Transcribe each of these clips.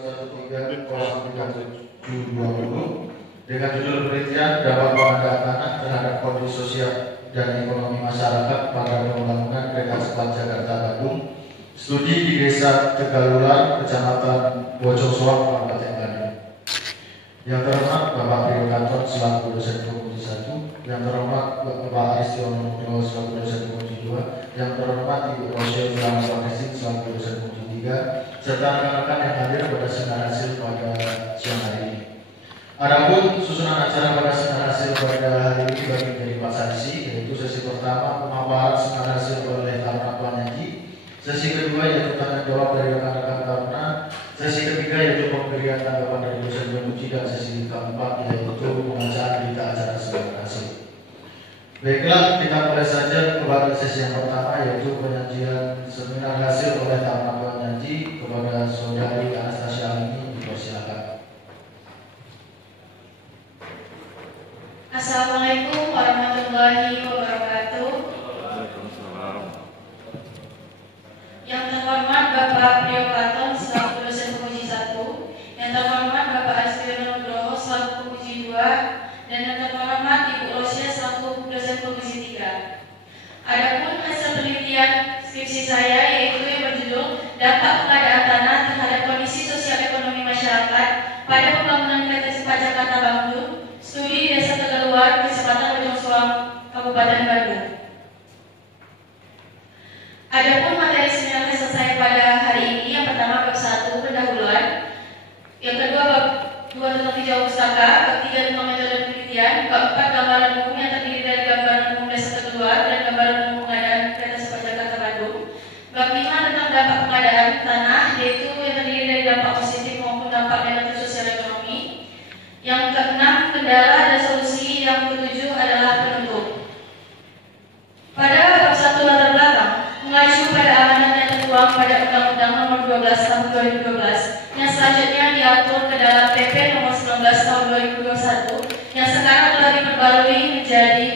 2020 dengan judul penelitian dapat pengadaan tanah terhadap kondisi sosial dan ekonomi masyarakat pada pembangunan kereta cepat Jakarta Bandung. Studi di Desa Tegalular, Kecamatan Bojongsoang, Kabupaten Bandung. Yang terhormat Bapak Rio Kantor selaku dosen Komisi 1, yang terhormat Bapak Aristiono Nugroho selaku dosen Komisi 2, yang terhormat Ibu Rosyul Selamat selaku dosen Komisi 3, serta rekan-rekan yang hadir pada seminar hasil pada siang hari ini. Adapun susunan acara pada seminar hasil pada hari ini bagi menjadi 4 sesi, yaitu sesi pertama pemaparan seminar hasil oleh Taruna Penyaji, sesi kedua yaitu tanya jawab dari rekan-rekan Taruna, sesi ketiga yaitu pemberian tanggapan dari dosen penguji, dan sesi keempat yaitu pembacaan berita acara seminar hasil. Baiklah, kita mulai saja kepada sesi yang pertama yaitu penyajian seminar hasil oleh Taruna Penyaji. Kepada Saudari Anastasia ini dipersilakan. Assalamualaikum warahmatullahi wabarakatuh. Yang terhormat Bapak Rio Kantor selaku dosen Komisi 1, yang terhormat Bapak Aristiono Nugroho selaku Komisi 2, dan yang terhormat Ibu Rosyul selaku dosen Komisi 3. Adapun hasil penelitian skripsi saya yaitu yang berjudul Dampak Pengadaan Tanah terhadap Kondisi Sosial Ekonomi Masyarakat pada Pembangunan Kereta Cepat Jakarta Bandung, studi di Desa Tegaluar, Kecamatan Bojongsoang, Kabupaten Bandung. Adapun materi seminar hasil saya pada hari ini, yang pertama bab 1 pendahuluan, yang kedua bab 2 tentang tinjauan pustaka, bab 3 tentang metode penelitian, bab 4 gambaran umum yang terdiri dari gambaran umum Desa Tegaluar dan gambaran umum pengadaan Kereta Cepat Jakarta Bandung, bab 5 tentang dampak pengadaan tanah, yaitu yang terdiri dari dampak positif maupun dampak negatif sosial ekonomi, yang keenam kendala dan solusi, yang ketujuh adalah penutup. Pada bab 1 latar belakang, mengacu pada amanat yang tertuang pada Undang-Undang Nomor 12 Tahun 2012 yang selanjutnya diatur ke dalam PP Nomor 19 Tahun 2021 yang sekarang telah diperbarui menjadi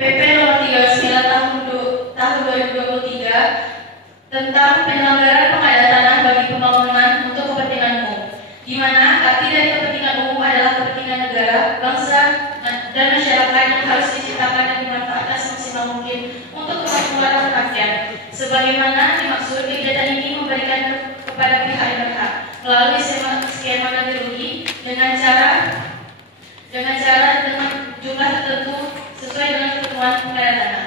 PP Nomor 39 Tahun 2023 tentang penyelenggaraan pengadaan tanah bagi pembangunan untuk kepentingan umum, di mana arti dari kepentingan umum adalah kepentingan negara, bangsa, dan masyarakat yang harus diciptakan dan dimanfaatkan semaksimal mungkin untuk kemakmuran rakyat. Sebagaimana dimaksud, kegiatan ini memberikan kepada pihak yang berhak melalui skema ganti rugi dengan jumlah tertentu sesuai dengan ketentuan pengadaan tanah.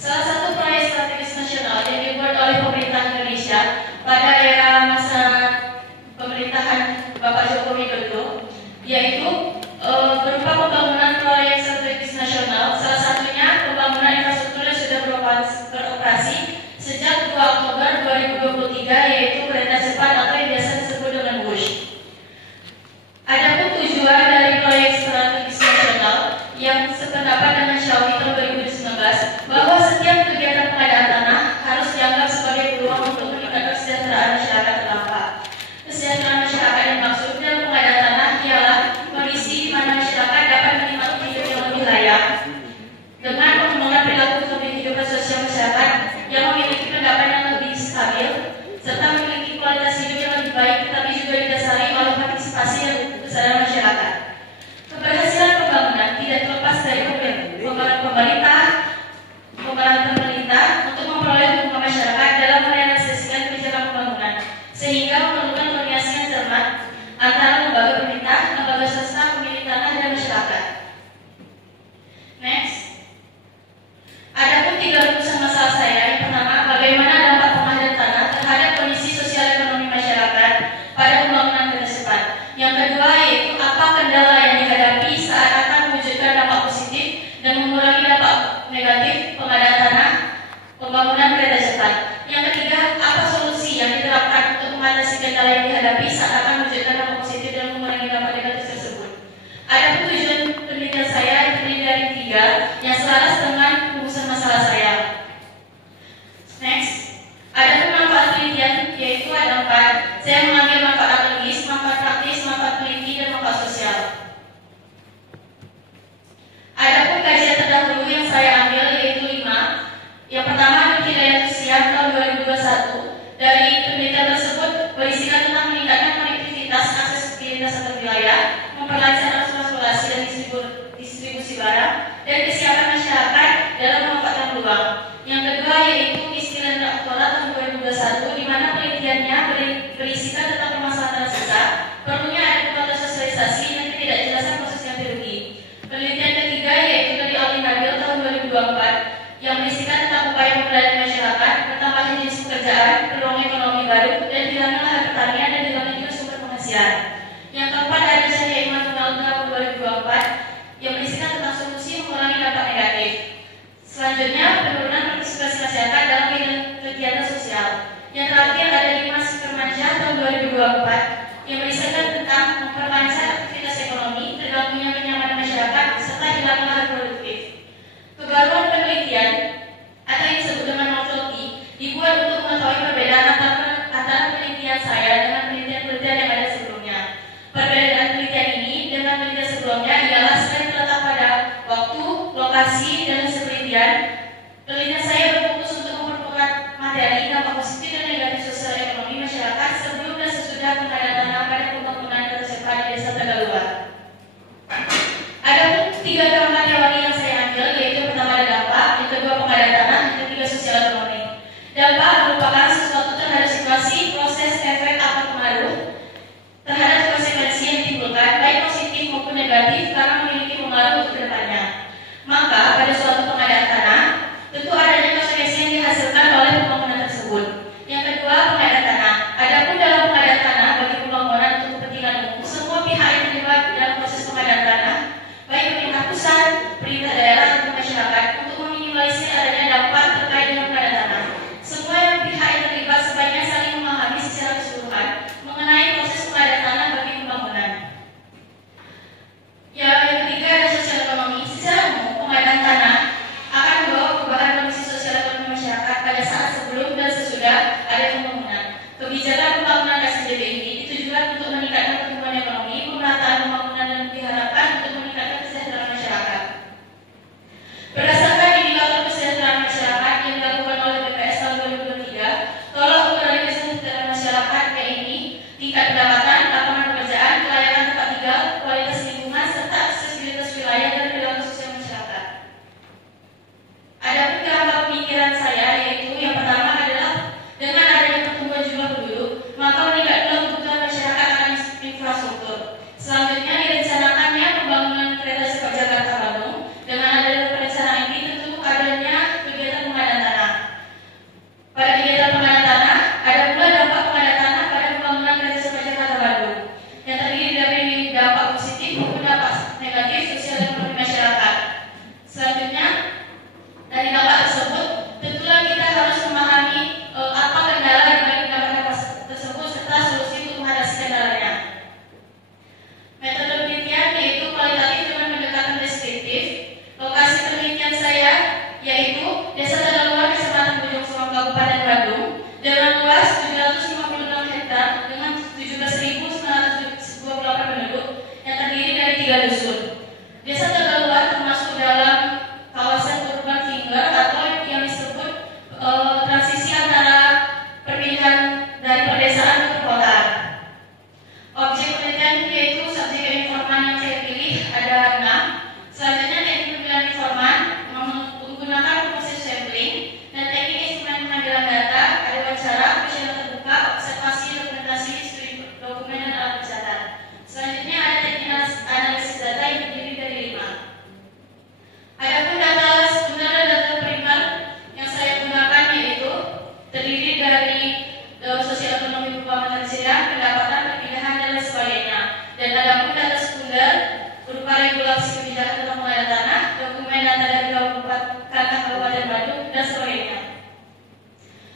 Salah satu proyek strategis nasional yang dibuat oleh pemerintah Indonesia pada era masa pemerintahan Bapak Joko Widodo, yaitu berupa pembangunan proyek strategis nasional, salah satunya pembangunan infrastruktur yang sudah beroperasi sejak 2 Oktober 2023, yaitu kereta cepat atau yang biasa disebut dengan WUSH. Adapun tujuan dari proyek strategis nasional yang sependapat dengan Syawi tahun 2019 bahwa setiap kegiatan pengadaan tanah harus dianggap sebagai peluang untuk meningkatkan kesejahteraan masyarakat terdampak. Kesejahteraan masyarakat yang maksud dalam pengadaan tanah ialah kondisi di mana masyarakat dapat menikmati hidup yang lebih layak dengan pengembangan perilaku kehidupan sosial masyarakat yang memiliki pendapatan yang lebih stabil serta memiliki kualitas hidup yang lebih baik, tetapi juga didasari oleh partisipasi dan kesadaran masyarakat. Keberhasilan pembangunan tidak terlepas dari pemerintah untuk memperoleh dukungan masyarakat dalam merealisasikan kebijakan pembangunan, sehingga memerlukan koordinasi yang cermat antara lembaga pemerintah, lembaga swasta, pemilik tanah, dan masyarakat. Next. Adapun 3 rumusan masalah saya. Yang pertama, bagaimana dampak pengadaan tanah terhadap kondisi sosial ekonomi masyarakat pada pembangunan kereta cepat. Yang kedua, yaitu apa kendala yang dihadapi saat akan mewujudkan dampak positif dan mengurangi dampak negatif pengadaan tanah pembangunan kereta cepat. Yang ketiga, apa solusi yang diterapkan untuk mengatasi kendala yang dihadapi saat akan mewujudkan dampak positif dan mengurangi dampak negatif tersebut. Adapun tujuan penelitian saya terdiri dari 3 yang selaras dengan rumusan masalah saya. Next. Adapun manfaat penelitian yaitu ada 4. Saya mengambil manfaat akademis, manfaat praktis, manfaat peneliti, dan manfaat sosial. Adapun kajian terdahulu yang saya ambil yaitu 5. Yang pertama, Hidayat Usia tahun 2021. Dari penelitian tersebut berisikan tentang dan hilangnya lahan pertanian dan hilangnya juga sumber penghasilan. Yang keempat ada Syariah Iman Undang-Undang 2024 yang berisikan tentang solusi mengurangi dampak negatif. Selanjutnya penurunan partisipasi masyarakat dalam kegiatan sosial. Yang terakhir ada Dimas Firmansyah tahun 2024 yang berisikan tentang memperlancar aktivitas ekonomi, tergabungnya kenyamanan masyarakat serta hilangnya lahan produktif. Kebaruan penelitian atau yang disebut dengan novelty dibuat untuk mengetahui perbedaan antara penelitian saya dengan penelitian-penelitian yang ada sebelumnya. Perbedaan penelitian ini dengan penelitian sebelumnya ialah selain terletak pada waktu, lokasi, dan hasil penelitian, penelitian saya berfokus untuk memperkuat materi dampak positif dan negatif sosial ekonomi masyarakat sebelum dan sesudah pengadaan tanah pada pembangunan tersebar di Desa Tegaluar. Ada 3 tema teori yang saya ambil, yaitu yang pertama ada dampak, yang kedua pengadaan tanah, yang ketiga sosial ekonomi. Dampak merupakan sesuatu terhadap situasi, proses, efek, atau pengaruh terhadap konsekuensi yang ditimbulkan, baik positif maupun negatif, karena memiliki pengaruh untuk kedepannya. Maka pada suatu pengadaan tanah, tentu adanya konsekuensi yang dihasilkan oleh pembangunan tersebut. Yang kedua, pengadaan tanah. Adapun dalam pengadaan tanah bagi pembangunan untuk kepentingan umum, semua pihak yang terlibat dalam proses pengadaan tanah, baik pemerintah pusat, pemerintah daerah, dan masyarakat, untuk meminimalisir adanya dampak terkait dengan pengadaan tanah. Semua pihak yang terlibat sebaiknya saling memahami secara keseluruhan mengenai proses pengadaan tanah bagi pembangunan. Yang ketiga ada sosial ekonomi. Secara umum, pengadaan tanah akan membawa perubahan kondisi sosial ekonomi masyarakat pada saat sebelum dan sesudah ada pembangunan. Kebijakan pembangunan SDB ini ditujukan untuk meningkatkan pertumbuhan ekonomi, pemerataan pembangunan, dan diharapkan untuk meningkatkan kesejahteraan masyarakat. Berdasarkan indikator kesejahteraan masyarakat yang dilakukan oleh BPS tahun 2023, tolak ukur dari kesejahteraan masyarakat yaitu tingkat pendapatan, lapangan pekerjaan, kelayakan tempat tinggal, kualitas lingkungan, serta aksesibilitas wilayah dan perilaku sosial masyarakat. Adapun kerangka pemikiran saya yaitu yang pertama adalah dengan adanya pertumbuhan jumlah penduduk, maka meningkatkan kebutuhan masyarakat akan infrastruktur. Selanjutnya direncanakannya pembangunan kereta cepat Jakarta-Bandung. Dengan adanya perencanaan ini tentu adanya kegiatan pengadaan tanah. Pada kegiatan pengadaan tanah, ada pula dampak pengadaan tanah pada pembangunan kereta cepat Jakarta-Bandung yang terdiri dari dampak positif maupun dampak negatif sosial ekonomi masyarakat. Selanjutnya, dari dampak tersebut, tentulah kita harus memahami apa kendala yang bagi dampak tersebut serta solusi untuk mengatasi kendalanya. Metode penelitian yaitu kualitatif dengan pendekatan deskriptif. Lokasi penelitian saya yaitu Desa Tegaluar, Kecamatan Bojong Soang, Kabupaten Bandung, dengan luas 756 hektar dengan 17.928 penduduk yang terdiri dari 3 dusun. Desa Tegaluar termasuk dalam kawasan urban finger atau yang disebut transisi antara perpindahan dari pedesaan ke perkotaan. Objek penelitian yaitu subjek informan yang saya pilih ada 6. Selanjutnya teknik pemilihan informan menggunakan proses sampling dan teknik instrumen pengambilan data, ada wawancara, kuesioner terbuka, observasi, dokumentasi, studi dokumen, dan alat pencatat. Selanjutnya ada teknik analisis data yang terdiri dari 5. Adapun data sekunder dan data primer yang saya gunakan yaitu terdiri dari sosial ekonomi berupa penghasilan, pendapatan, perpindahan, dan lain sebagainya. Dan adapun data sekunder berupa regulasi kebijakan tentang pengadaan tanah, dokumen data dari 24 kantor Kabupaten Bandung, dan sebagainya.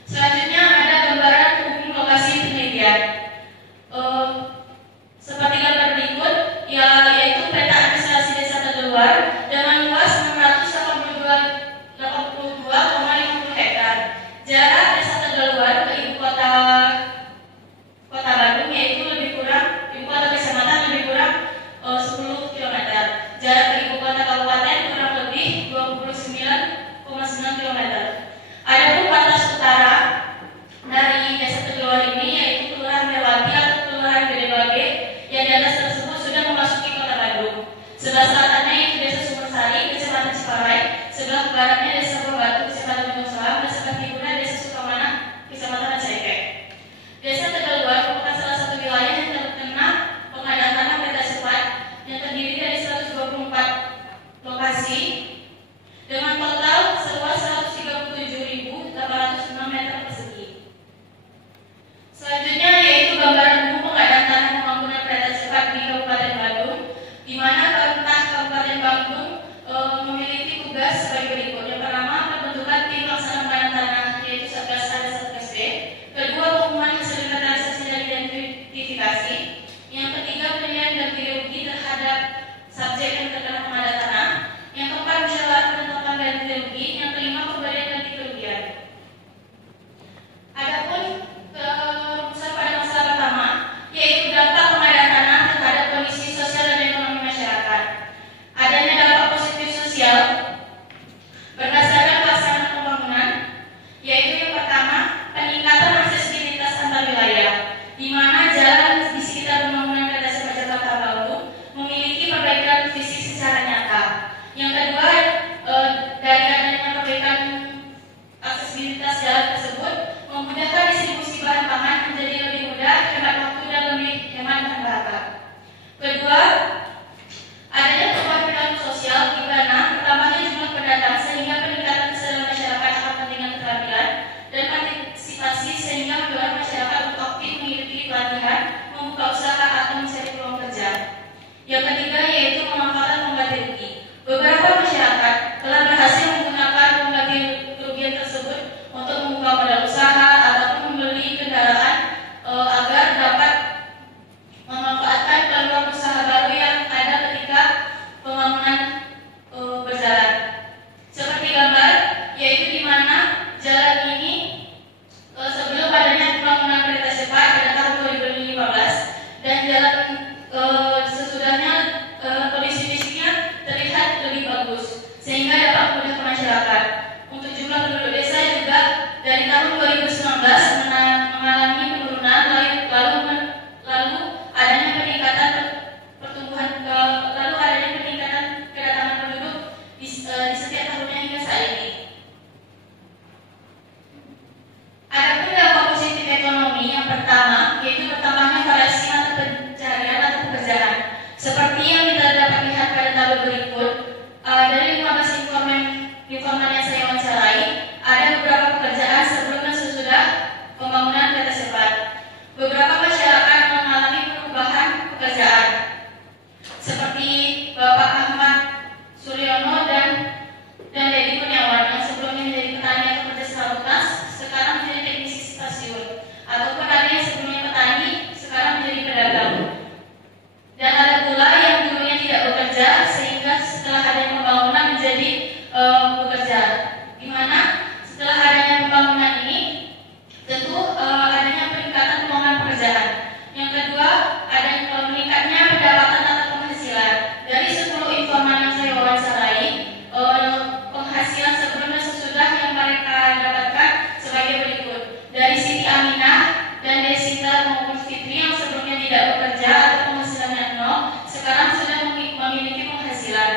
Selanjutnya ada gambaran umum lokasi penelitian. Seperti gambar berikut, yaitu peta administrasi Desa Tegaluar dengan luas 682,50 hektar. Jarak Desa Tegaluar ke ibu kota Bandung yaitu lebih kurang, ibu kota kecamatan lebih kurang 10 km. Jarak ke ibu kota kabupaten kurang lebih 29,9 km. Adapun batas utara dari Desa Tegaluar ini yaitu Kelurahan di mana jalan di sekitar pembangunan kereta cepat Jakarta Bandung memiliki perbaikan fisik secara nyata. Yang kedua, dari adanya perbaikan aksesibilitas jalan tersebut memudahkan distribusi bahan pangan menjadi lebih mudah, hemat waktu dan lebih hemat bahan bakar. Kedua, adanya perubahan perilaku sosial di mana bertambahnya jumlah pendatang sehingga peningkatan kesadaran masyarakat akan pentingnya keterampilan dan partisipasi sehingga mendorong masyarakat untuk aktif mengikuti pelatihan, membuka usaha atau mencari peluang kerja. Yang ketiga yaitu pemanfaatan pengganti rugi. Beberapa masyarakat telah berhasil menggunakan pengganti kerugian tersebut untuk membuka modal usaha ataupun membeli kendaraan agar dapat memanfaatkan peluang usaha baru yang ada ketika pembangunan berjalan. Seperti gambar, yaitu di mana jalan ini sebelum adanya pembangunan kereta cepat pada tahun 2015 dan jalan sesudahnya kondisi fisiknya terlihat lebih bagus sehingga dapat memudahkan masyarakat. Untuk jumlah penduduk desa juga dari tahun 2019 mengalami penurunan, lalu adanya peningkatan pertumbuhan lalu adanya peningkatan kedatangan penduduk di setiap tahunnya hingga saat ini. Adapun dampak positif ekonomi yang pertama yaitu bertambahnya variasi mata pencarian atau pekerjaan. Seperti yang kita dapat lihat pada tabel berikut, dari 15 informan yang saya wawancarai, ada beberapa pekerjaan sebelum dan sesudah pembangunan kereta cepat. Beberapa masyarakat mengalami perubahan pekerjaan, seperti Bapak Ahmad Suryono dan Dedi Kurniawan yang sebelumnya menjadi petani atau pekerja serabutan, sekarang menjadi teknisi stasiun, ataupun ada yang sebelumnya petani, sekarang menjadi pedagang. Dan ada pula yang dulunya tidak bekerja sehingga setelah adanya pembangunan menjadi bekerja, di mana setelah adanya pembangunan ini tentu adanya peningkatan peluang pekerjaan. Yang kedua, ada meningkatnya pendapatan atau penghasilan. Dari 10 informan yang saya wawancarai, penghasilan sebelum dan sesudah yang mereka dapatkan sebagai berikut. Dari Siti Aminah dan Desita maupun Fitri yang sebelumnya tidak bekerja atau penghasilannya 0, sekarang sudah memiliki penghasilan.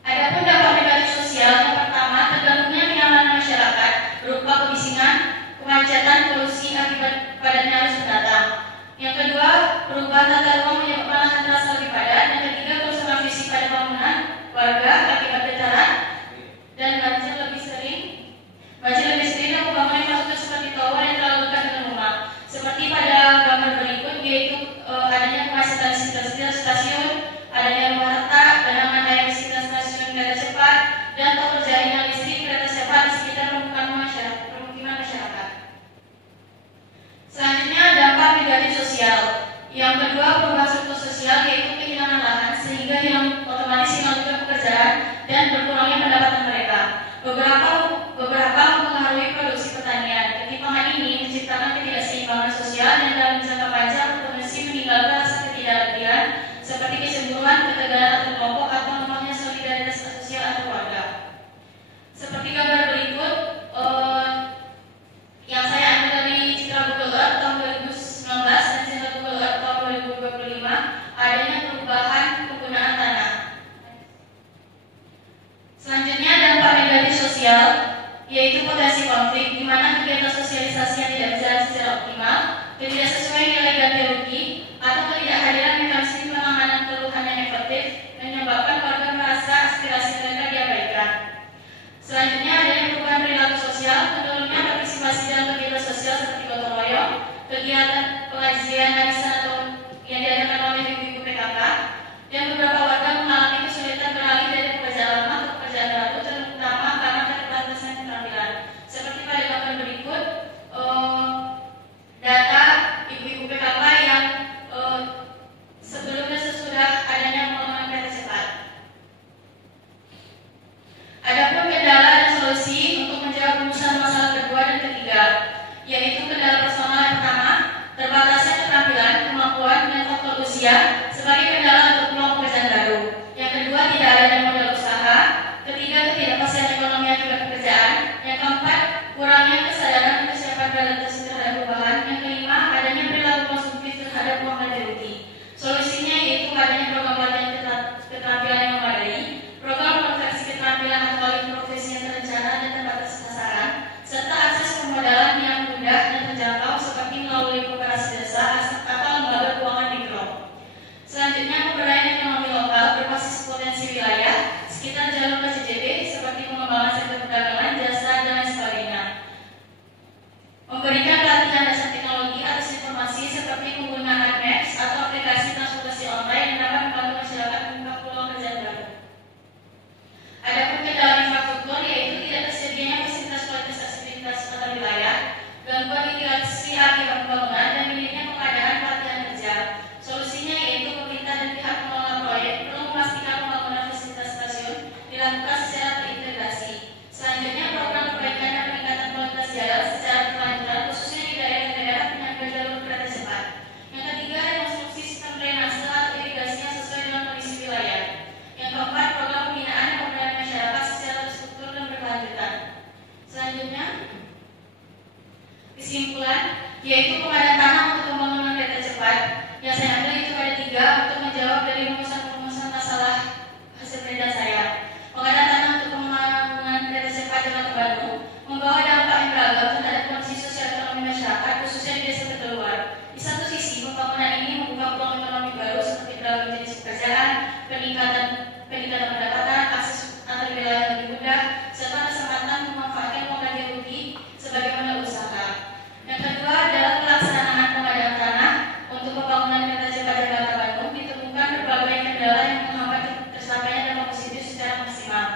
Adapun dampak negatif sosial, yang pertama terganggunya kenyamanan masyarakat berupa kebisingan, kemacetan, polusi akibat padatnya arus pendatang. Yang kedua, perubahan tata ruang menyebabkan lahan terasa lebih padat. Yang ketiga, kerusakan fisik pada bangunan warga akibat getaran dan banjir lebih sering dan pembangunan infrastruktur seperti tower yang terlalu dekat dengan rumah. Seperti pada gambar berikut, yaitu adanya kemacetan di sekitar stasiun, adanya rumah retak, genangan air di sekitar stasiun kereta cepat, dan tower jaringan listrik kereta cepat di sekitar permukiman masyarakat. Selanjutnya, dampak negatif sosial. Yang kedua, perubahan struktur sosial yaitu kehilangan lahan sehingga otomatis hilang juga pekerjaan dan berkurangnya pendapatan mereka. Beberapa mempengaruhi produksi pertanian. Ketimpangan ini menciptakan ketidakseimbangan sosial yang dalam jangka panjang berpotensi meninggalkan rasa ketidakadilan seperti kecemburuan, ketegangan atau kelompok atau lemahnya solidaritas sosial antar warga. Seperti gambar berikut yang saya ambil dari citra Google Earth tahun 2019 dan citra Google Earth tahun 2025, adanya perubahan penggunaan tanah. Selanjutnya, dampak negatif sosial yaitu potensi konflik, di mana kegiatan sosialisasi yang tidak berjalan secara optimal, tidak sesuai nilai ganti rugi, atau ketidakhadiran mekanisme penanganan keluhan yaitu pengadaan tanah untuk pembangunan kereta cepat. Yang saya ambil itu ada 3 untuk menjawab dari rumusan-rumusan masalah hasil penelitian saya. Pengadaan tanah untuk pembangunan kereta cepat Jakarta Bandung membawa dampak yang beragam terhadap kondisi sosial ekonomi masyarakat, khususnya di desa terluar. Di satu sisi, pembangunan ini membuka peluang ekonomi baru seperti beragam jenis pekerjaan, peningkatan pendapatan, akses antar wilayah lebih mudah, serta kesempatan memanfaatkan uang ganti rugi sebagai modal usaha. Yang kedua adalah pelaksanaan pengadaan tanah untuk pembangunan kereta cepat Jakarta Bandung ditemukan berbagai kendala yang menghambat tercapainya dampak positif secara maksimal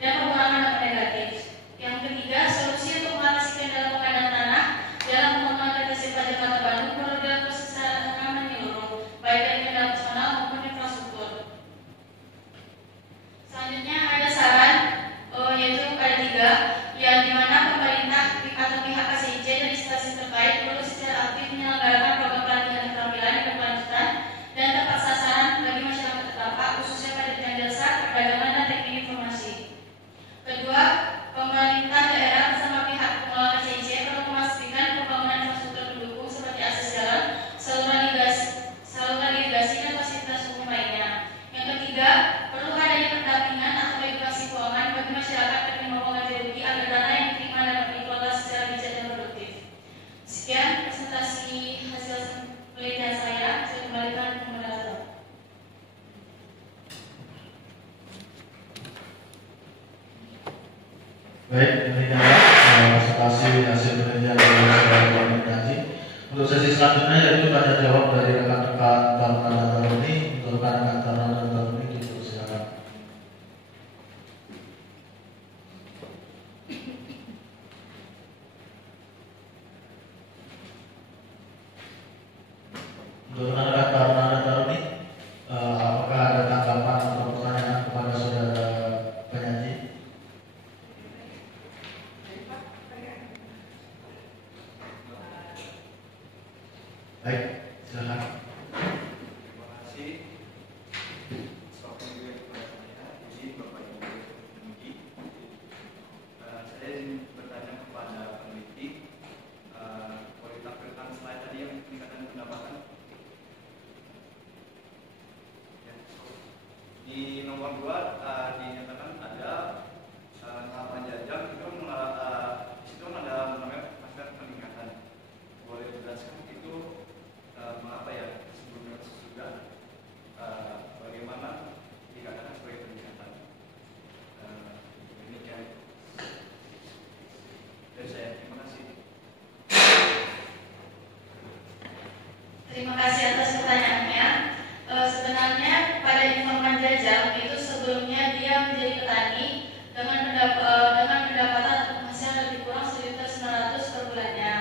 dan pengurangan dampak negatif. Yang ketiga, solusi untuk mengatasi kendala pengadaan tanah dalam pembangunan kereta cepat Jakarta Bandung perlu dilakukan secara menyeluruh, baik dari kendala personal maupun infrastruktur. Selanjutnya ada saran, yaitu ada 3, yang dimana pemerintah atau pihak KCIC dan instansi terkait perlu secara aktif menyelenggarakan program pelatihan keterampilan yang berkelanjutan dan tepat sasaran bagi masyarakat terdampak, khususnya pada bidang jasa, perdagangan, dan teknik informasi. Kedua, pemerintah daerah bersama pihak pengelola KCIC perlu memastikan pembangunan infrastruktur pendukung seperti akses jalan, saluran irigasi, dan fasilitas umum lainnya. Yang ketiga, perlu adanya pendampingan atau edukasi keuangan bagi masyarakat penerima uang ganti rugi agar dana yang diterima dapat dikelola secara bijak dan produktif. Sekian presentasi hasil penelitian saya kembalikan ke moderator. Baik, demikianlah presentasi hasil penelitian dari saudara koordinasi. Untuk sesi selanjutnya yaitu tanya jawab dari rekan-rekan Taruna dan Taruni. Untuk rekan-rekan Taruna dan Taruni dipersilakan. Untuk rekan-rekan Taruna dan Taruni, apakah ada tanggapan atau pertanyaan kepada saudara penyaji? Baik, silakan. Terima kasih. Soal yang kepada saya, izin Bapak Ibu peneliti. Saya ingin bertanya kepada peneliti, boleh ditampilkan slide tadi yang peningkatan pendapatan. Ya. Di nomor 2 dinyatakan ada tahapan jajak itu itu ada namanya master peningkatan. Boleh dijelaskan itu mengapa ya sebelumnya sudah bagaimana dikatakan sebagai peningkatan. Demikian dari saya. Terima kasih. Terima kasih atas pertanyaannya. Sebenarnya pada informan jajak itu sebelumnya dia menjadi petani dengan pendapatan atau penghasilan lebih kurang 1.900 per bulannya.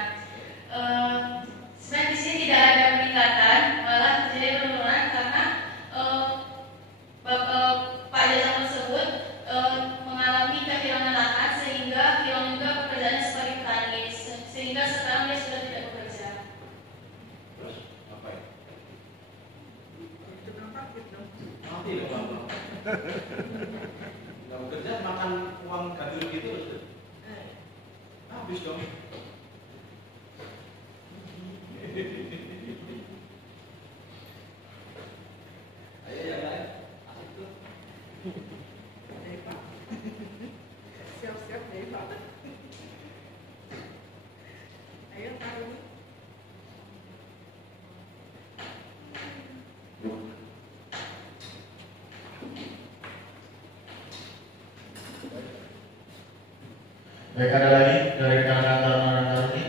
Sebenarnya di sini tidak ada peningkatan, malah terjadi penurunan karena Pak Jajak tersebut mengalami kehilangan lahan sehingga hilang juga pekerjaannya sebagai petani, sehingga sekarang dia sudah tidak bekerja. Terus apa ya? Mati loh Bapak. Nggak bekerja makan uang gaji gitu Ustaz. Habis dong. Ayo yang lain, asik tuh. Siap-siap deh Pak. Ayo taruh. Baik, ada lagi dari rekan-rekan Taruna dan Taruni?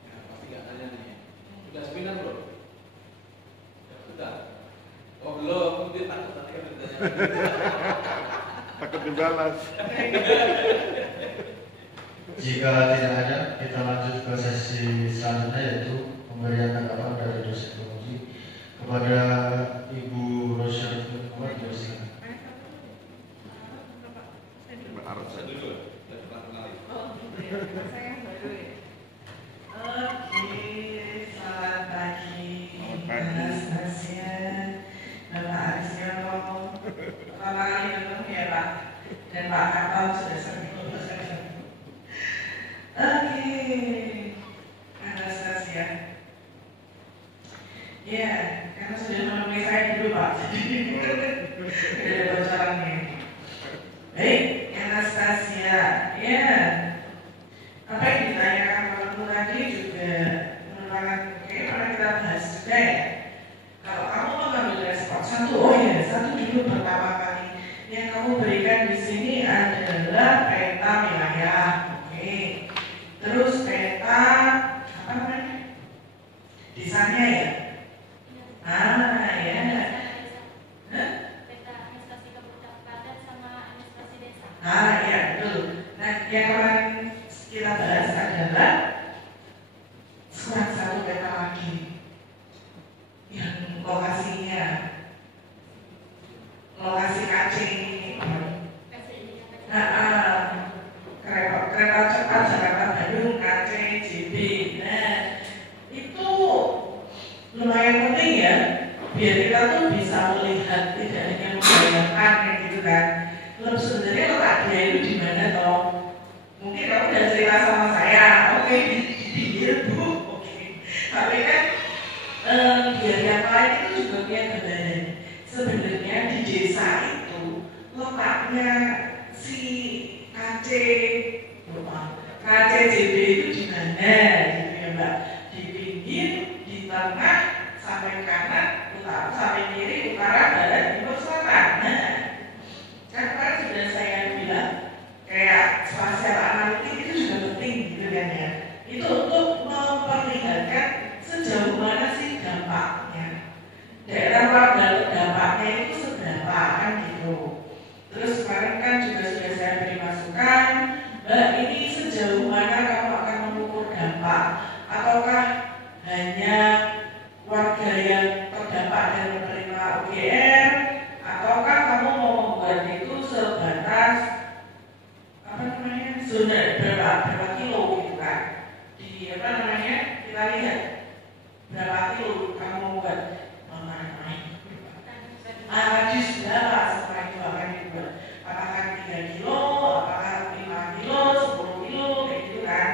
Ya, pasti nggak tanya nih. Udah seminar belum? Sudah. Oh belum, dia takut nanti kan ditanya. Takut dibalas. Jika tidak ada, kita lanjut ke sesi selanjutnya yaitu pemberian tanggapan dari dosen ekonomi kepada Ibu Rosyah Muhammad. Silakan. Saya dulu, udah pernah kenali. Oh, saya baru ya. Oke, selamat pagi. Mas Pasien, Bapak Arisyono, pertama kali ketemu ya Pak, dan Pak Kapal sudah sering. apa yang ditanyakan temanmu tadi juga merupakan pernah kita bahas juga ya. Kalau kamu mengambil respon satu, oh ya satu dulu pertama kali yang kamu berikan di sini adalah peta wilayah, oke. Terus peta apa namanya? Desanya ya. Ya. Peta administrasi kabupaten sama administrasi desa. Ya betul. Nah yang kemarin kita bahas adalah satu peta lagi yang lokasinya lokasi KC ini. Kereta cepat Jakarta Bandung KCJB. Nah itu lumayan penting ya, biar kita tuh bisa melihat, tidak hanya membayangkan kayak gitu kan. Sebenarnya letak dia itu di mana toh? Mungkin kamu udah cerita sama saya, oke di pinggir bu, oke. Tapi kan biar yang lain itu juga punya gambaran. Sebenarnya di desa itu letaknya si KCJB itu di mana, gitu ya Mbak? Di pinggir, di tengah, sampai kanan, utara, sampai kiri, utara, barat, timur, selatan. Nah, kan kemarin sudah saya bilang kayak spasial analitik itu juga penting gitu kan ya. Itu untuk memperlihatkan sejauh mana sih dampaknya, daerah warga dampaknya itu seberapa kan gitu. Terus kemarin kan juga sudah saya beri masukan, Mbak ini sejauh mana kamu akan mengukur dampak, ataukah hanya warga yang terdampak dan menerima UGR, ataukah kamu mau membuat itu sebatas apa namanya zona berapa kilo gitu kan? Di apa namanya kita lihat berapa kilo kamu membuat radius berapa setelah itu akan dibuat? Apakah 3 kilo, apakah 5 kilo, 10 kilo kayak gitu kan?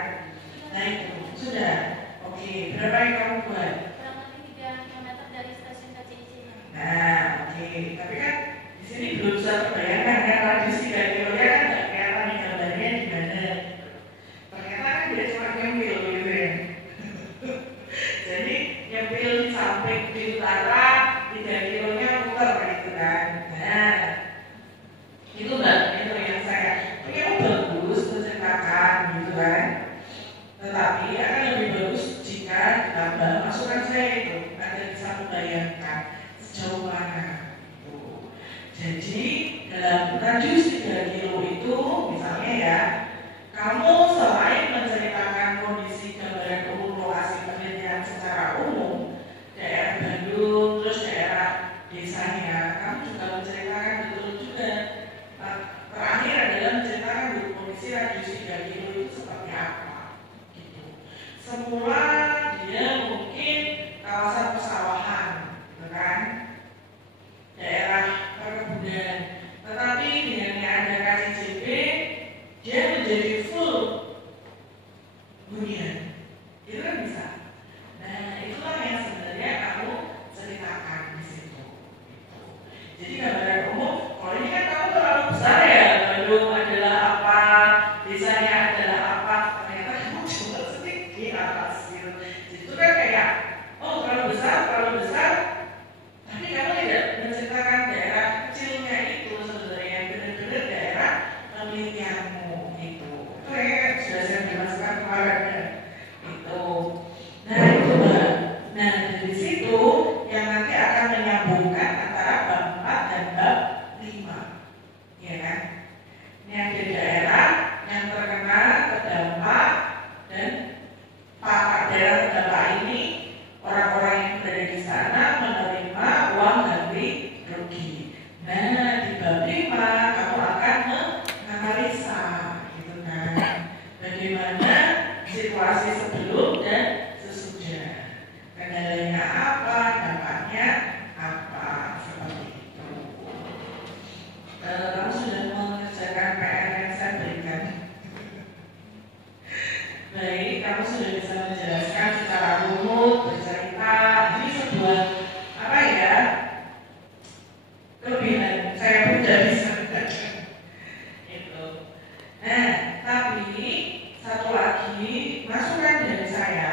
Nah itu sudah oke. Berapa yang kamu buat? Kurang lebih 3 km dari stasiun KCIC. Nah, oke. Tapi kan di sini belum bisa terbayangkan kan radius 3 kilo ya kan nggak kelihatan nih gambarnya di mana. Ternyata kan dia cuma nyempil gitu ya. Jadi nyempil di samping di utara 3 kilonya muter gitu kan. Nah, itu Mbak, itu yang saya. Ini bagus menceritakan gitu kan. Tetapi akan lebih bagus jika ditambah masukan saya itu Anda bisa membayangkan sejauh mana itu. Jadi dalam radius 3 kilo itu misalnya ya, kamu selain menceritakan kondisi gambaran umum lokasi penelitian secara umum daerah Bandung, terus daerah desanya, kamu juga menceritakan betul juga. Terakhir adalah menceritakan kondisi radius 3 kilo itu seperti apa. Semula dia mungkin kawasan persawahan, gitu kan, daerah perkebunan. Tetapi dengan ada KCJB, dia menjadi full hunian. Itu kan bisa. Nah, itulah yang sebenarnya kamu ceritakan di situ. Jadi gambaran umum, kalau ini kan kamu terlalu besar ya, Bandung adalah apa, desanya adalah apa, ternyata kamu cuma sedikit di atas gitu. Itu kan kayak, oh terlalu besar, tapi kamu tidak menceritakan daerah kecilnya itu sebenarnya benar-benar daerah penelitianmu gitu. Itu kayaknya sudah saya jelaskan kemarin ya. Itu. Nah itu Mbak. Nah dari situ yang nanti akan menyambungkan antara bab 4 dan bab 5, ya kan? Ini ada daerah yang terkena terdampak dan daerah terdampak ini orang-orang yang berada di sana menerima uang ganti rugi. Nah di bab 5 kamu akan menganalisa, gitu kan? Bagaimana situasi sebelum dan sesudah, kendalanya apa, dampaknya apa, seperti itu. Kamu sudah mengerjakan PR yang saya berikan. Baik, kamu sudah bisa menjelaskan secara umum, bercerita. Ini sebuah apa ya? Kelebihan saya pun tidak bisa membaca. Itu. Nah, tapi satu lagi masukan dari saya,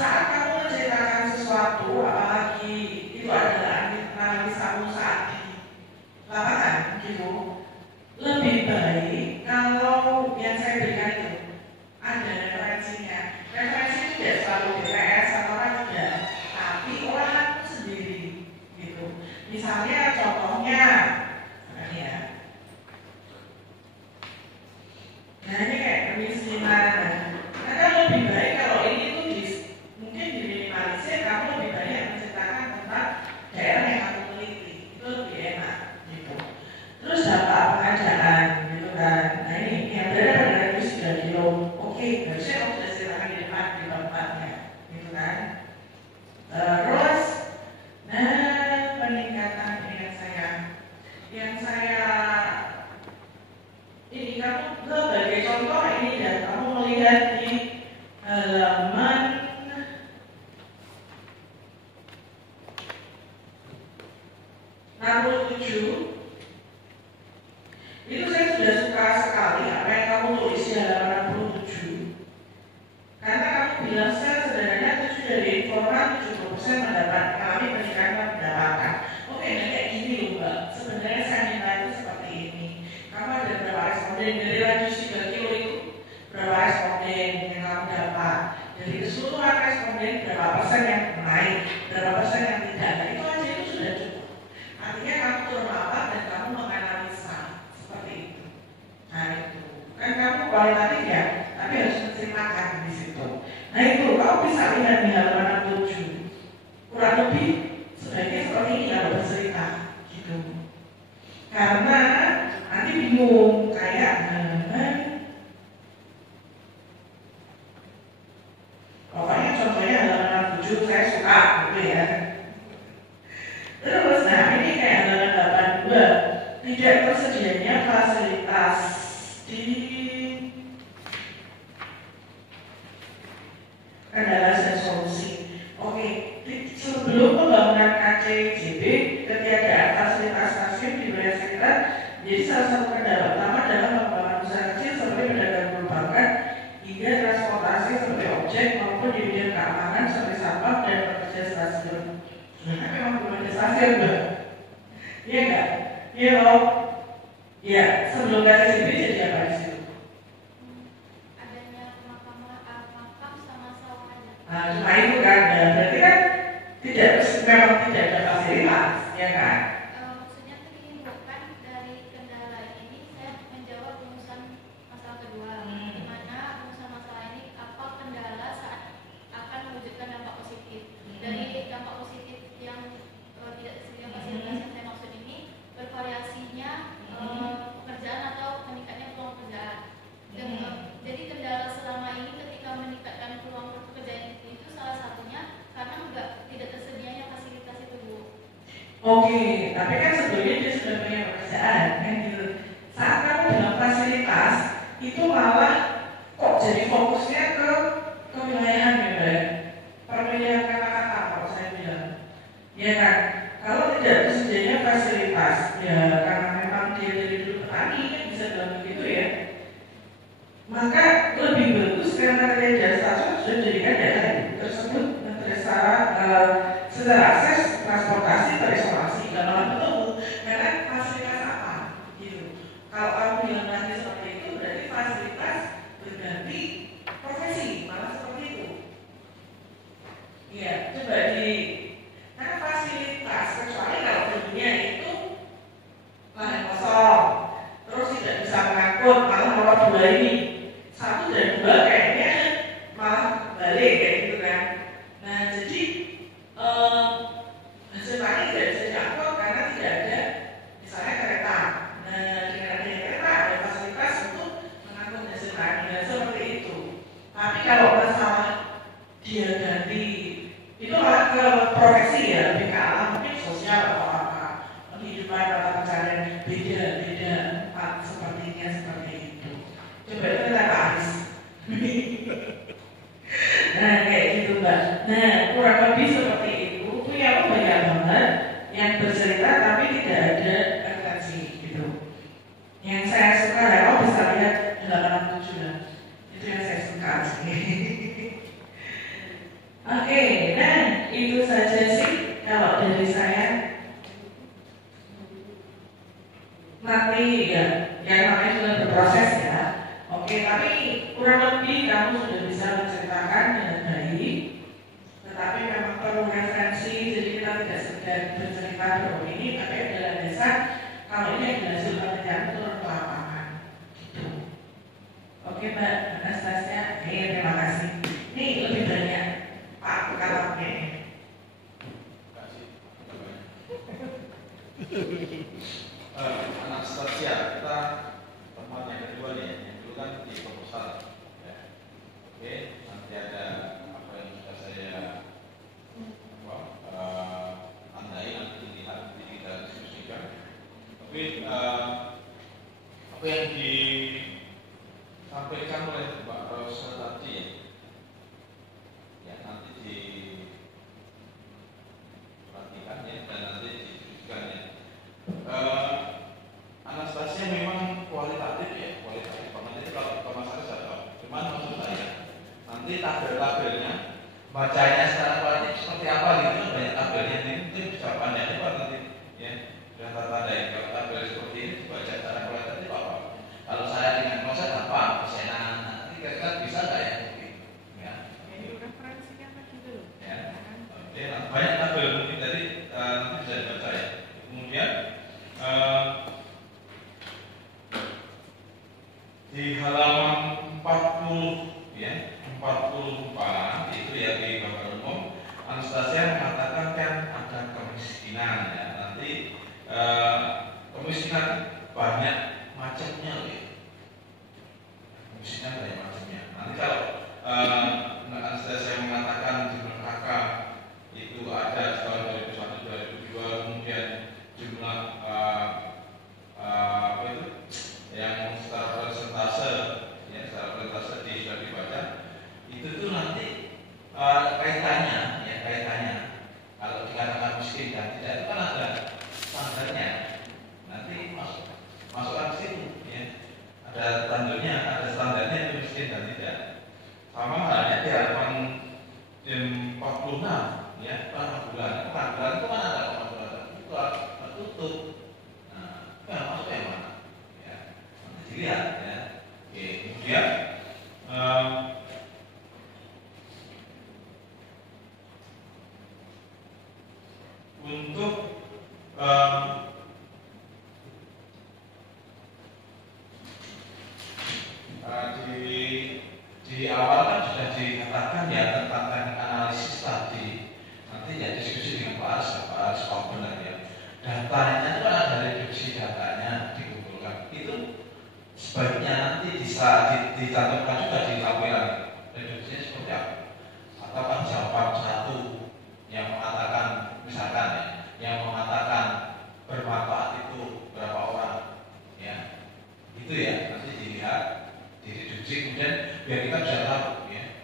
saat kamu menceritakan sesuatu, apalagi itu adalah analisamu saat di lapangan gitu, lebih baik kalau yang saya berikan itu ada referensinya. Referensi itu tidak selalu DPS atau apa tidak, tapi olahanmu sendiri gitu. Misalnya contohnya, ya. Nah ini kayak kemiskinan. Nah kan lebih baik kalau ini tuh mungkin diminimalisir, kamu lebih banyak menceritakan tentang daerah yang kamu teliti, itu lebih enak gitu. Terus dampak pengadaan gitu kan. Nah ini yang berada pada radius 3 kilo. Oke, harusnya kamu sudah ceritakan di depan di tempatnya gitu kan. Terus peningkatan saya yang saya ini kamu sebagai contoh ini dan kamu melihat di halaman 67. Itu saya sudah suka sekali apa yang kamu tulis di halaman 67. Karena kamu bilang secara sederhana 7 dari informan 70% mengalami peningkatan pendapatan. Oke, nah kayak gini loh Mbak. Sebenarnya saya minta itu seperti ini. Kamu ada berapa responden dari radius 3 kilo itu? Berapa responden yang kamu dapat? Dari keseluruhan responden berapa persen yang naik? Berapa persen yang tidak? Nah itu aja itu sudah cukup. Artinya kamu turun apa dan kamu menganalisa seperti itu. Nah itu kan kamu kualitatif ya, tapi harus menceritakan di situ. Nah itu kamu bisa lihat di halaman 67. Kurang lebih sebaiknya seperti ini kalau bercerita gitu. Karena nanti bingung kayak pokoknya contohnya halaman 7 saya suka gitu ya. Terus nah ini kayak halaman 82, tidak tersedianya fasilitas di kendala dan solusi. Oke, sebelum pembangunan KCJB, ketiadaan fasilitas stasiun di wilayah sekitar jadi salah satu kendala utama dalam pengembangan usaha kecil seperti pedagang perbankan hingga transportasi seperti objek maupun di bidang keamanan seperti satpam dan pekerja stasiun. Nah, memang belum ada stasiun, Mbak. Iya enggak? Iya loh. Iya, sebelum KCJB jadi apa di situ? Adanya makam sama sawahnya. Nah, cuma itu kan, ya, berarti kan memang tidak ada fasilitas, ya kan? Maksudnya tuh gini Bu, kan dari kendala ini saya menjawab rumusan masalah kedua, di mana rumusan masalah ini apa kendala saat akan mewujudkan dampak positif. Dari dampak positif yang tidak tersedia fasilitas yang saya maksud ini bervariasinya pekerjaan atau meningkatnya peluang pekerjaan. Dan, jadi kendala selama ini ketika meningkatkan peluang pekerjaan itu salah satunya karena tidak tersedianya fasilitas itu Bu. Oke, tapi kan sebelumnya dia sudah punya pekerjaan, kan gitu. Saat kamu bilang fasilitas, itu malah kok jadi fokusnya ke kewilayahan ya, Mbak? Pemilihan kata-kata kalau saya bilang, ya kan? Kalau tidak tersedianya fasilitas, ya karena memang dia dari dulu petani kan bisa bilang begitu ya. Maka lebih bagus karena kerja stasiun sudah dijadikan daerah tersebut secara akses transportasi terisolasi dan malah bertemu karena fasilitas apa gitu. Kalau kamu bilang lagi seperti itu berarti fasilitas berganti profesi malah seperti itu. Iya, coba karena fasilitas kecuali kalau bentuknya itu lahan kosong terus tidak bisa mengangkut malah nomor 2 ini 1 dan 2 kayaknya malah balik kayak gitu kan. Nah jadi hasil tani tidak bisa diangkut karena tidak ada misalnya kereta. Nah dengan adanya kereta ada fasilitas untuk mengangkut hasil tani dan seperti itu. Tapi kalau masalah dia ganti itu malah ke profesi ya, lebih ke alam mungkin sosial atau apa penghidupan atau pencarian beda sepertinya seperti itu. Coba itu kita Pak Aris. Oke, tapi kurang lebih kamu sudah bisa menceritakan dengan baik. Tetapi memang perlu referensi, jadi kita tidak sekedar bercerita bahwa ini, tapi adalah dasar kalau ini adalah hasil penelitian turun ke lapangan. Gitu. Oke Mbak Anastasia, terima kasih. Ini lebih banyak Pak Kalapnya. Anastasia, kita teman yang kedua nih, yang dulu kan di proposal. Ya. Oke, nanti ada apa yang sudah saya tandai nanti dilihat kita diskusikan. Tapi apa yang disampaikan oleh Mbak Rosa tadi ya nanti diperhatikan ya dan nanti didiskusikan ya. Anastasia memang kualitatif ya, kualitatif banget itu kalau masalah saya tahu. Cuman maksud saya nanti tabel-tabelnya bacanya secara kualitatif seperti apa gitu, banyak tabelnya itu bisa panjang itu nanti ya sudah tanda ya. Kalau tabel seperti ini dibaca secara kualitatif apa? Kalau saya dengan konsep apa? Persenan nanti kira-kira bisa nggak ya? Ya. Ini referensinya tadi dulu. Ya. Oke, banyak tabel mungkin tadi nanti bisa dibaca ya. Kemudian di halaman 40 ya 44 itu ya di gambar umum Anastasia mengatakan kan ada kemiskinan ya nanti kemiskinan banyak macamnya ya kemiskinan banyak macamnya nanti kalau Anastasia mengatakan jumlah kakak itu ada tahun 2001 2002 kemudian jumlah apa itu yang secara persentase ya secara persentase sudah dibaca itu tuh nanti kaitannya ya kaitannya kalau dikatakan miskin dan tidak itu kan ada standarnya nanti masukkan ke situ ya ada standarnya itu miskin dan tidak sama halnya di halaman 46 ya bulan itu kan ada pemasukan itu tutup nah itu masuk yang mana ya nanti dilihat ya oke kemudian untuk di awal kan sudah dikatakan ya tentang teknik analisis tadi nanti ya diskusi dengan Pak Aris benar ya datanya itu kan ada reduksi datanya dikumpulkan itu sebaiknya nanti bisa dicantumkan juga di lampiran reduksinya seperti apa atau kan jawaban satu yang mengatakan misalkan ya yang mengatakan bermanfaat itu berapa orang ya itu ya nanti dilihat direduksi kemudian biar kita bisa tahu ya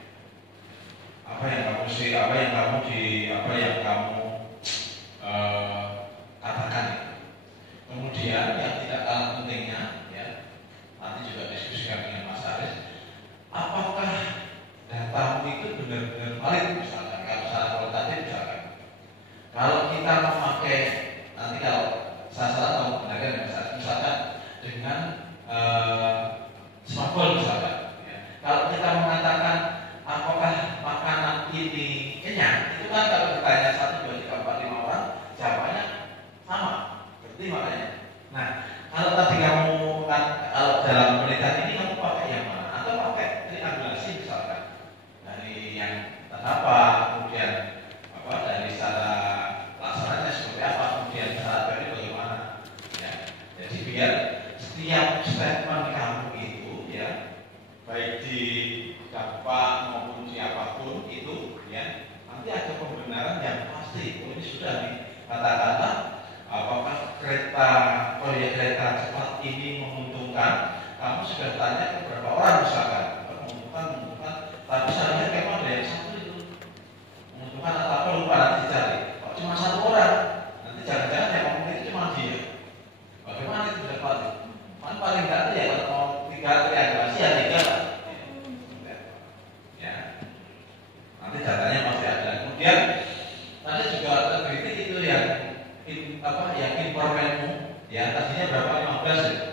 apa yang kamu katakan itu. Kemudian yang tidak kalah pentingnya ya nanti juga diskusikan dengan Mas Aris apakah datamu itu benar-benar valid misalkan kalau secara kualitatif kalau kita memakai nanti kalau saya salah tahu benar misalkan dengan smartphone misalkan ya. Kalau kita mengatakan apakah makanan ini kenyang itu kan kalau ditanya 1, 2, 3, 4, 5 orang jawabannya sama berarti makanya nah kalau tadi kamu kan kalau dalam penelitian ini kamu pakai yang mana atau pakai triangulasi misalkan dari yang terdapat kemudian apa dari secara laksananya seperti apa kemudian cara ini bagaimana ya jadi biar setiap statement kamu itu ya baik di dampak maupun siapapun itu ya nanti ada pembenaran yang pasti ini sudah nih katakanlah apakah proyek kereta cepat ini menguntungkan kamu sudah tanya ke beberapa orang misalkan menguntungkan tapi seharusnya memang ada yang satu itu menguntungkan atau apa lupa nanti dicari kalau cuma satu orang nanti jangan-jangan yang ngomong itu cuma dia bagaimana itu bisa valid kan paling nggak ya kalau mau 3 triangulasi ya 3 ya nanti datanya masih ada kemudian nanti juga terkritik itu yang informanmu ya tadinya berapa 15 ya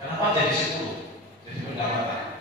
kenapa jadi 10 jadi pendapatan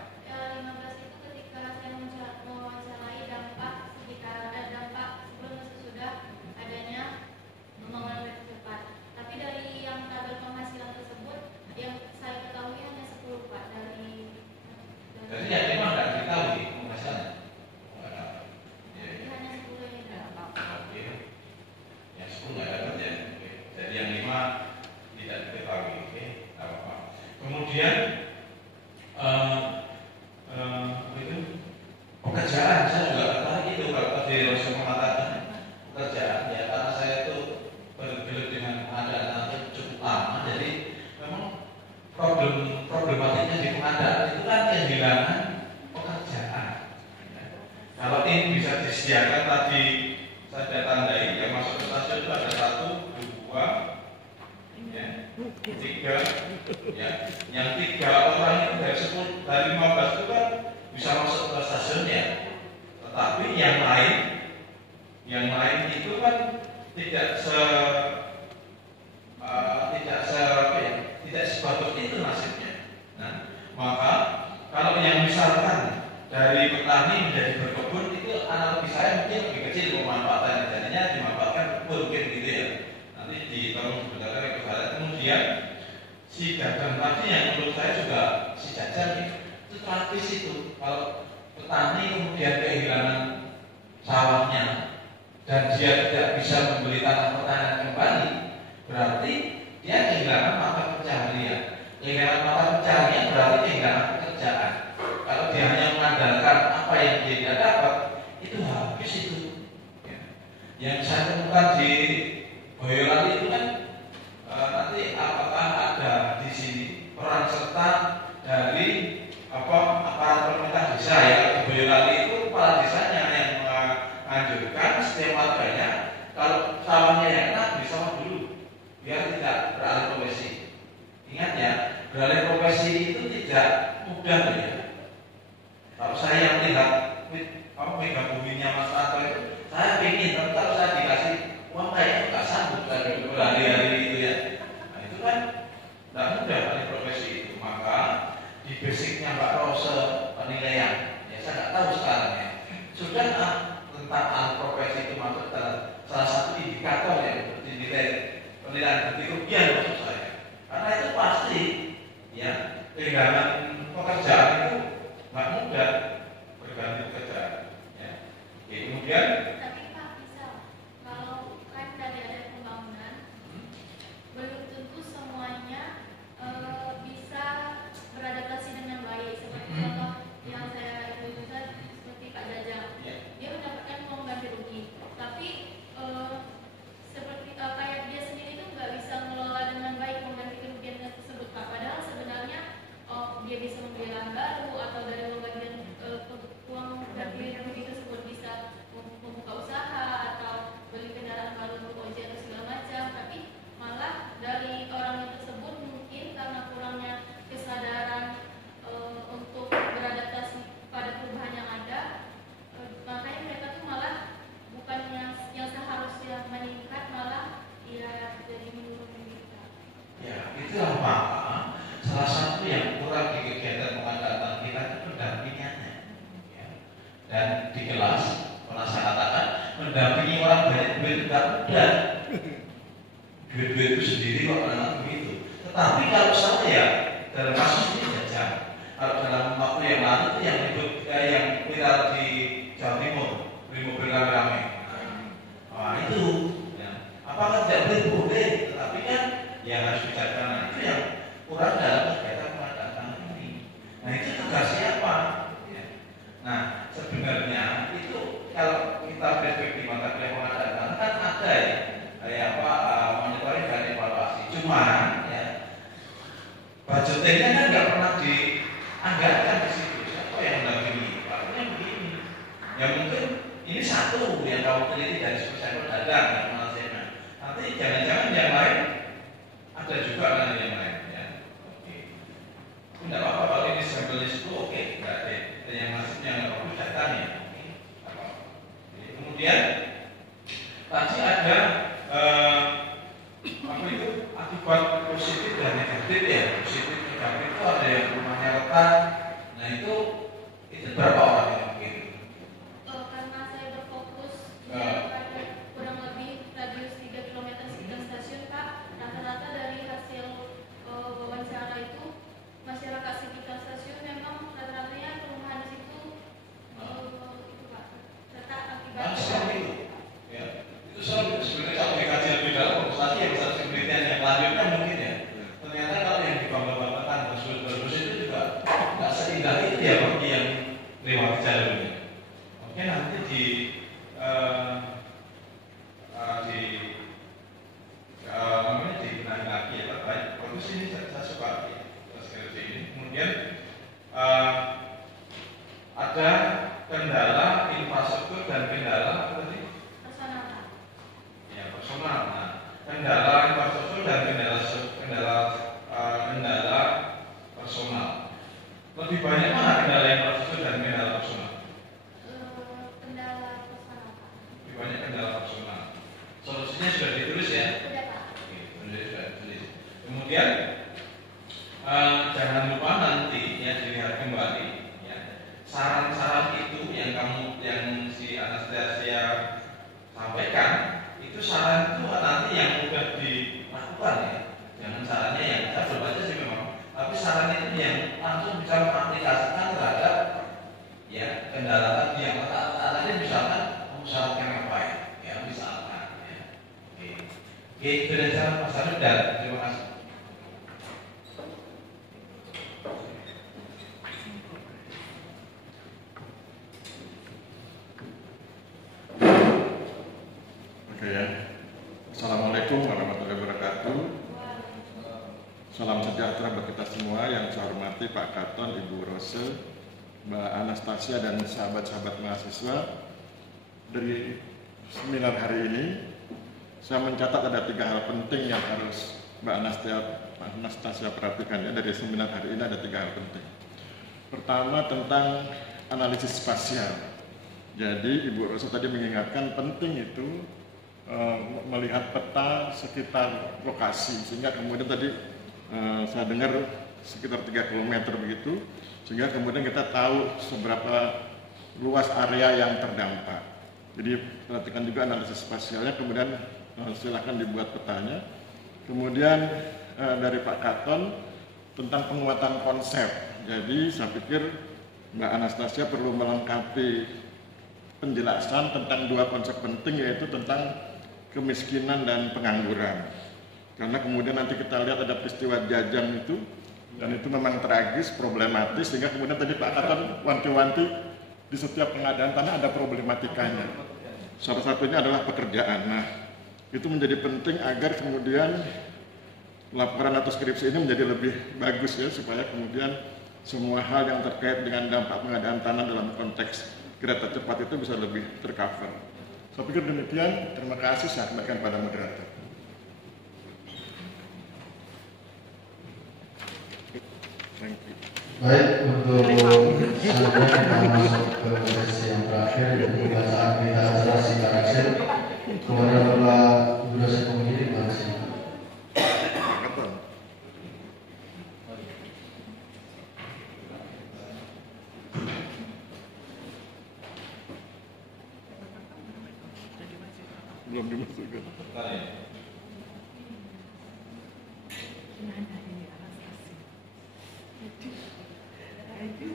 kehilangan pekerjaan. Kalau ini bisa disediakan tadi saya tandai yang masuk ke stasiun itu ada 1, 2, ya, 3, ya. Yang 3 orang itu dari 10, dari 15 itu kan bisa masuk ke stasiun ya. Tetapi yang lain itu kan tidak sebagus itu nasibnya. Nah, maka kalau yang misalkan dari petani menjadi berkebun itu analogi saya mungkin lebih kecil pemanfaatan, jadinya dimanfaatkan kebun mungkin gitu ya. Nanti ditolong sebenarnya ke barat. Kemudian si dagang tadi yang menurut saya juga si jajan itu tragis itu. Kalau petani kemudian kehilangan sawahnya dan dia tidak bisa membeli tanah pertanian kembali, berarti dia kehilangan mata pencaharian. Kehilangan mata pencaharian berarti kehilangan pekerjaan. Kalau dia hanya mengandalkan apa yang dia tidak dapat, itu habis itu. Ya. Yang saya temukan di Boyolali itu kan nanti apakah ada di sini peran serta dari aparat pemerintah desa ya. Di Boyolali itu kepala desanya yang menganjurkan setiap warganya kalau sawahnya yang enak beli sawah dulu biar tidak beralih profesi. Ingat ya, beralih profesi itu tidak mudah ya. Kalau saya melihat megang buminya Mas Tato itu, saya ingin tetap saya dikasih uang kayaknya nggak sanggup saya berhari-hari itu ya. Nah itu kan tidak mudah alih profesi itu. Maka di basicnya Mbak Rose penilaian, ya saya nggak tahu sekarang ya. Sudah tentang alih profesi itu masuk dalam salah satu indikator yang dinilai penilaian ganti kerugian maksud saya. Karena itu pasti ya kehilangan pekerjaan itu nggak mudah berganti pekerjaan. Ya. Oke, kemudian. Tapi Pak bisa kalau kan dari ada pembangunan belum tentu semuanya bisa beradaptasi dengan baik. Seperti contoh yang saya itu seperti Pak Jajang, dia mendapatkan uang ganti rugi, tapi seperti kayak dia sendiri itu nggak bisa mengelola dengan baik uang ganti kerugian tersebut Pak. Padahal sebenarnya dia bisa membeli lahan baru atau dari uang ganti rugi tersebut bisa membuka usaha atau beli kendaraan baru untuk ojek atau segala macam. Tapi malah dari orang tersebut mungkin karena kurangnya kesadaran untuk beradaptasi pada perubahan yang ada, makanya mereka tuh malah bukannya yang seharusnya meningkat malah ya jadi menurun gitu. Ya, itulah maka salah satu yang kurang di kegiatan pengangkatan kita itu pendampingannya. Ya. Dan di kelas, pernah saya katakan, mendampingi orang banyak duit itu tidak mudah. Duit-duit itu sendiri kok memang begitu. Tetapi kalau saya dalam kasus ini jajan, kalau dalam waktu yang lalu itu yang viral di Jawa Timur, beli mobil rame-rame. Nah itu, ya. Apakah tidak boleh? Tetapi kan yang harus bijaksana itu yang kurang dalam kegiatan pengangkatan ini. Nah itu tugas siapa? Ya. Nah sebenarnya itu kalau kita perspektif mata kuliah pengangkatan kan ada ya, kayak monitoring dan evaluasi. Cuman ya budgetingnya kan nggak pernah dianggarkan di situ. Siapa yang mendampingi? Paknya begini. Ya mungkin ini satu yang kamu teliti dari spesial dagang yang menasihkan. Nanti jangan-jangan yang lain ada juga kan yang lain ya. Oke. Tidak apa-apa kalau ini sampel itu oke, tidak ada. Dan yang masuknya nggak perlu datang ya. Oke. Kemudian tadi ada apa itu akibat positif dan negatif ya. Positif negatif itu ada yang rumahnya retak. Nah itu berapa orang yang mungkin? Karena saya berfokus pada kurang lebih radius 3 km sekitar stasiun Pak, rata-rata dari hasil wawancara itu masyarakat sekitar stasiun memang rata-ratanya perumahan di situ itu Pak retak akibat itu ya itu sebenarnya kalau dikaji lebih dalam pasti yang bisa penelitian yang lanjutnya mungkin ya ternyata kalau yang dibangga-banggakan bagus-bagus itu juga nggak seindah itu ya bagi yang lewat jalur ini. Oke nanti dibenahi lagi ya baik bagus ini saya suka ya skripsi ini. Kemudian ada kendala infrastruktur dan kendala apa tadi? Personal, Pak. Ya, personal. Nah, kendala infrastruktur dan kendala personal. Lebih banyak mana kendala infrastruktur dan kendala personal? Kendala personal, Pak. Lebih banyak kendala personal. Solusinya sudah ditulis ya? Udah, Pak. Oke, sudah ditulis. Kemudian jangan lupa nanti ya dilihat kembali ya. Saran-saran itu yang si Anastasia sampaikan itu saran itu nanti yang mudah dilakukan ya. Jangan sarannya yang saya belum baca sih memang, tapi saran itu yang langsung bisa mengaplikasikan terhadap ya kendala tadi yang tadi misalkan mengusahakan apa ya misalkan ya. Oke, itu saja Mas Arif dan terima kasih. Oke ya. Assalamualaikum warahmatullahi wabarakatuh. Salam sejahtera bagi kita semua yang saya hormati Pak Katon, Ibu Rose, Mbak Anastasia dan sahabat-sahabat mahasiswa. Dari seminar hari ini saya mencatat ada 3 hal penting yang harus Mbak Anastasia perhatikan ya. Dari seminar hari ini ada 3 hal penting. Pertama tentang analisis spasial. Jadi Ibu Rose tadi mengingatkan penting itu melihat peta sekitar lokasi, sehingga kemudian tadi saya dengar sekitar 3 km begitu, sehingga kemudian kita tahu seberapa luas area yang terdampak. Jadi perhatikan juga analisis spasialnya, kemudian silakan dibuat petanya. Kemudian dari Pak Katon tentang penguatan konsep. Jadi saya pikir Mbak Anastasia perlu melengkapi penjelasan tentang 2 konsep penting, yaitu tentang kemiskinan dan pengangguran. Karena kemudian nanti kita lihat ada peristiwa Jajang itu, dan itu memang tragis, problematis, sehingga kemudian tadi Pak Katon wanti-wanti di setiap pengadaan tanah ada problematikanya. Salah satunya adalah pekerjaan. Nah, itu menjadi penting agar kemudian laporan atau skripsi ini menjadi lebih bagus ya, supaya kemudian semua hal yang terkait dengan dampak pengadaan tanah dalam konteks kereta cepat itu bisa lebih tercover. Saya pikir demikian. Terima kasih. Saya kembalikan pada moderator. Thank you. Baik, untuk selanjutnya kita masuk ke sesi yang terakhir, yaitu pembacaan berita acara singkat Excel. Kepada Bapak Ibu dosen pemilih, terima kasih. Belum dimasukkan. Ya. Thank you.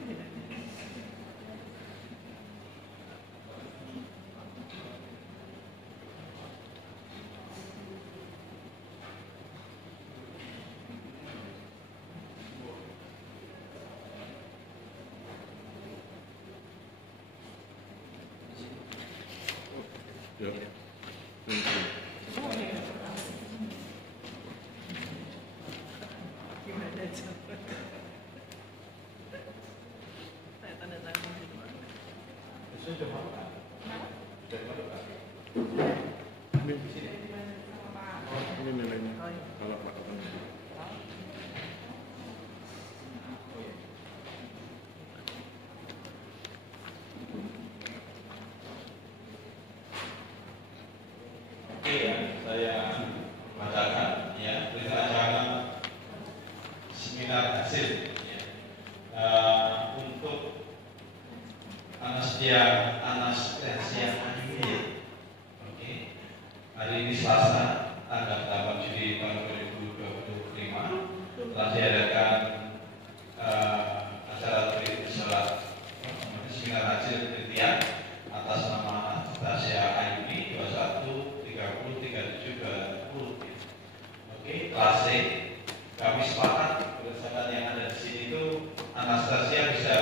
Ini nilainya. Kalau Pak. Oke ya, saya bacakan ya berita acara seminar hasil ya. Untuk Anastasia Ayuni. Oke. Hari ini Selasa tanggal 8 Juli tahun 2025 telah diadakan acara seminar hasil penelitian atas nama Anastasia Ayuni 21 30 37 20. Oke, kelas C. Kami sepakat berdasarkan yang ada di sini itu Anastasia bisa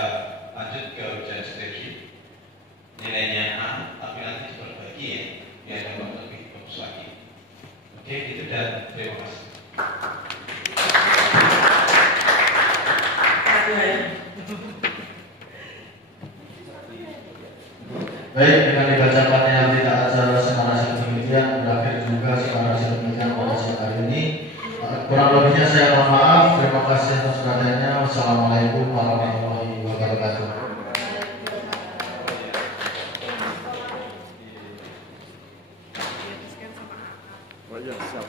lanjut ke ujian skripsi. Nilainya A, tapi nanti diperbagi ya, biar dapat lebih bagus lagi. Oke, itu dan terima kasih. Baik, dengan dibacakannya berita acara semarasi penelitian berakhir juga semarasi penelitian pada siang hari ini. Kurang lebihnya saya mohon maaf. Terima kasih atas perhatiannya. Wassalamualaikum warahmatullahi wabarakatuh. Oh iya, siap.